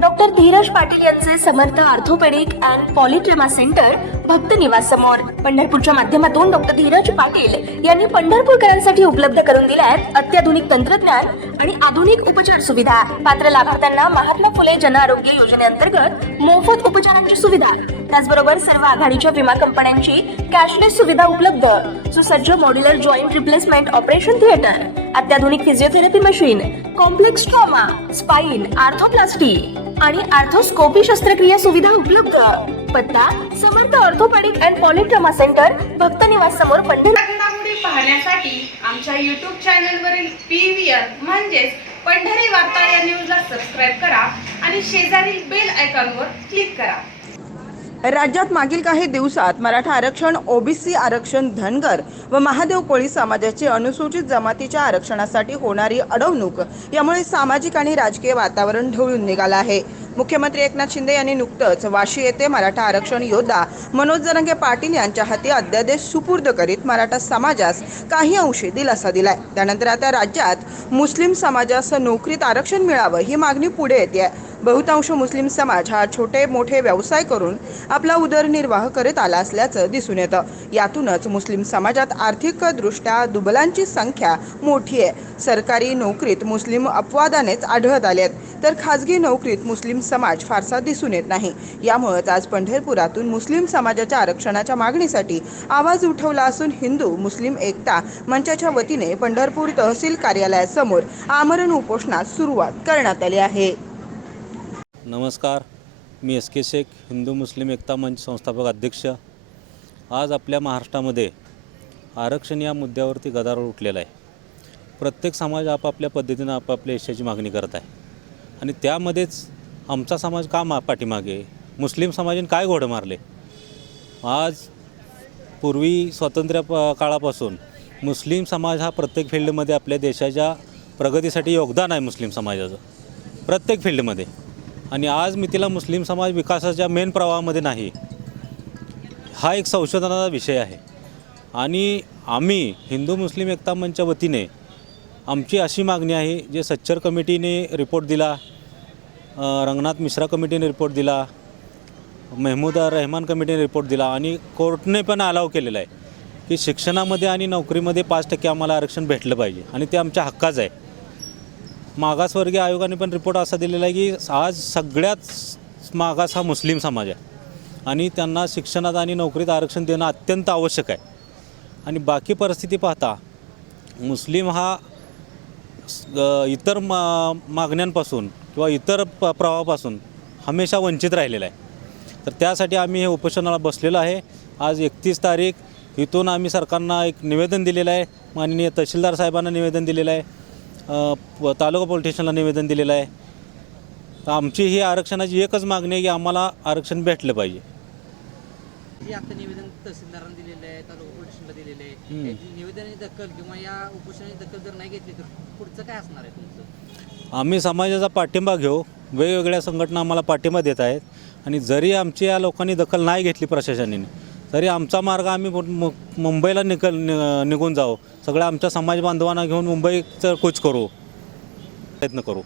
Doctor Dheeraj Patil यांचे Samarth orthopaedic and polytrauma centre Bhakta Niwas समोर पंढरपूरच्या माध्यमातून डॉक्टर धीरज पाटील यांनी पंढरपूरकरांसाठी उपलब्ध करून दिल्या आहेत अत्याधुनिक तंत्रज्ञान आणि आधुनिक उपचार सुविधा. पात्र लाभार्थ्यांना महात्मा फुले जन आरोग्य योजनेअंतर्गत मोफत उपचारांची सुविधा. त्याचबरोबर सर्व आघाडीच्या विमा कंपन्यांची कॅशलेस सुविधा उपलब्ध. सुसज्ज modular joint replacement operation theatre अत्याधुनिक physiotherapy machine complex trauma spine arthroplasty आणि आर्थोस्कोपी शस्त्रक्रिया सुविधा उपलब्ध. पत्ता Samarth orthopaedic and polytrauma centre Bhakta Niwas समोर पंढर पाहण्यासाठी आमच्या यूट्यूब चॅनलवरील पी म्हणजेच पंढरी वार्ता या न्यूजला सबस्क्राईब करा आणि शेजारील बेल आयकॉनवर क्लिक करा. राज्यात मागील काही दिवसात मराठा आरक्षण ओबीसी आरक्षण धनगर व महादेव कोळी समाजाची अनुसूचित जमातीच्या आरक्षणासाठी होणारी अडवणूक यामुळे सामाजिक आणि राजकीय वातावरण ढवळून निघालं आहे. मुख्यमंत्री एकनाथ शिंदे यांनी नुकतंच वाशी येथे मराठा आरक्षण योद्धा मनोज जरंगे पाटील यांच्या हाती अध्यादेश सुपूर्द करीत मराठा समाजास काही अंशी दिलासा दिलाय. त्यानंतर आता राज्यात मुस्लिम समाजास नोकरीत आरक्षण मिळावं ही मागणी पुढे येते आहे. बहुतांश मुस्लिम समाज हा छोटे मोठे व्यवसाय करून आपला उदरनिर्वाह करत आला असल्याचं दिसून येतं. यातूनच मुस्लिम समाजात आर्थिकदृष्ट्या दुबलांची संख्या मोठी आहे. सरकारी नोकरीत मुस्लिम अपवादानेच आढळत आले आहेत. तर खाजगी नोकरीत मुस्लिम समाज फारसा दिसून येत नाही. यामुळेच आज पंढरपुरातून मुस्लिम समाजाच्या आरक्षणाच्या मागणीसाठी आवाज उठवला असून हिंदू मुस्लिम एकता मंचाच्या वतीने पंढरपूर तहसील कार्यालयासमोर आमरण उपोषणास सुरुवात करण्यात आली आहे. नमस्कार. मी एस के शेख हिंदू मुस्लिम एकता मंच संस्थापक अध्यक्ष. आज आपल्या महाराष्ट्रामध्ये आरक्षण या मुद्द्यावरती गदारोळ उठलेला आहे. प्रत्येक समाज आपापल्या पद्धतीनं आपापल्या यशाची मागणी करत आहे. आणि त्यामध्येच आमचा समाज का मा पाठीमागे मुस्लिम समाजाने काय घोडं मारले? आज पूर्वी स्वातंत्र्य प काळापासून मुस्लिम समाज हा प्रत्येक फील्डमध्ये आपल्या देशाच्या प्रगतीसाठी योगदान आहे मुस्लिम समाजाचं. प्रत्येक फील्डमध्ये. आणि आज मी तिला मुस्लिम समाज विकासाच्या मेन प्रवाहामध्ये नाही. हा एक संशोधनाचा विषय आहे. आणि आम्ही हिंदू मुस्लिम एकता मंचच्या वतीने आमची अशी मागणी आहे जे सच्चर कमिटीने रिपोर्ट दिला रंगनाथ मिश्रा कमिटीने रिपोर्ट दिला मेहमूद रहमान कमिटीने रिपोर्ट दिला आणि कोर्टने पण अलाव केलेला आहे की शिक्षणामध्ये आणि नोकरीमध्ये पाच टक्के आम्हाला आरक्षण भेटलं पाहिजे आणि ते आमच्या हक्काचं आहे. मागासवर्गीय आयोगाने पण रिपोर्ट असा दिलेला आहे की आज सगळ्यात मागास हा मुस्लिम समाज आहे. आणि त्यांना शिक्षणात आणि नोकरीत आरक्षण देणं अत्यंत आवश्यक आहे. आणि बाकी परिस्थिती पाहता मुस्लिम हा स- इतर मा मागण्यांपासून किंवा इतर प प्रवाहापासून हमेशा वंचित राहिलेला आहे. तर त्यासाठी आम्ही हे उपोषणाला बसलेलो आहे. आज एकतीस तारीख इथून आम्ही सरकारना एक निवेदन दिलेलं आहे. माननीय तहसीलदार साहेबांना निवेदन दिलेलं आहे. तालुका पोलीस स्टेशनला निवेदन दिलेलं आहे. तर आमची ही आरक्षणाची एकच मागणी आहे की आम्हाला आरक्षण भेटलं पाहिजे. जे आता निवेदन तहसीलदारांना दिलेलं आहे तालुका पोलीस स्टेशनला दिलेलं आहे. हम्म. याची निवेदनाची दखल किंवा या उपोषणाची दखल जर नाही घेतली तर पुढचं काय असणार आहे तुमचं? आम्ही समाजाचा पाठिंबा घेऊ. वेगवेगळ्या संघटना आम्हाला पाठिंबा देत आहेत. आणि जरी आमची या लोकांनी दखल नाही घेतली प्रशासनाने तरी आमचा मार्ग आम्ही मु- मुंबईला निकल नि- निघून जाऊ. सगळ्या आमच्या समाज बांधवांना घेऊन मुंबईचं कूच करू. प्रयत्न करू.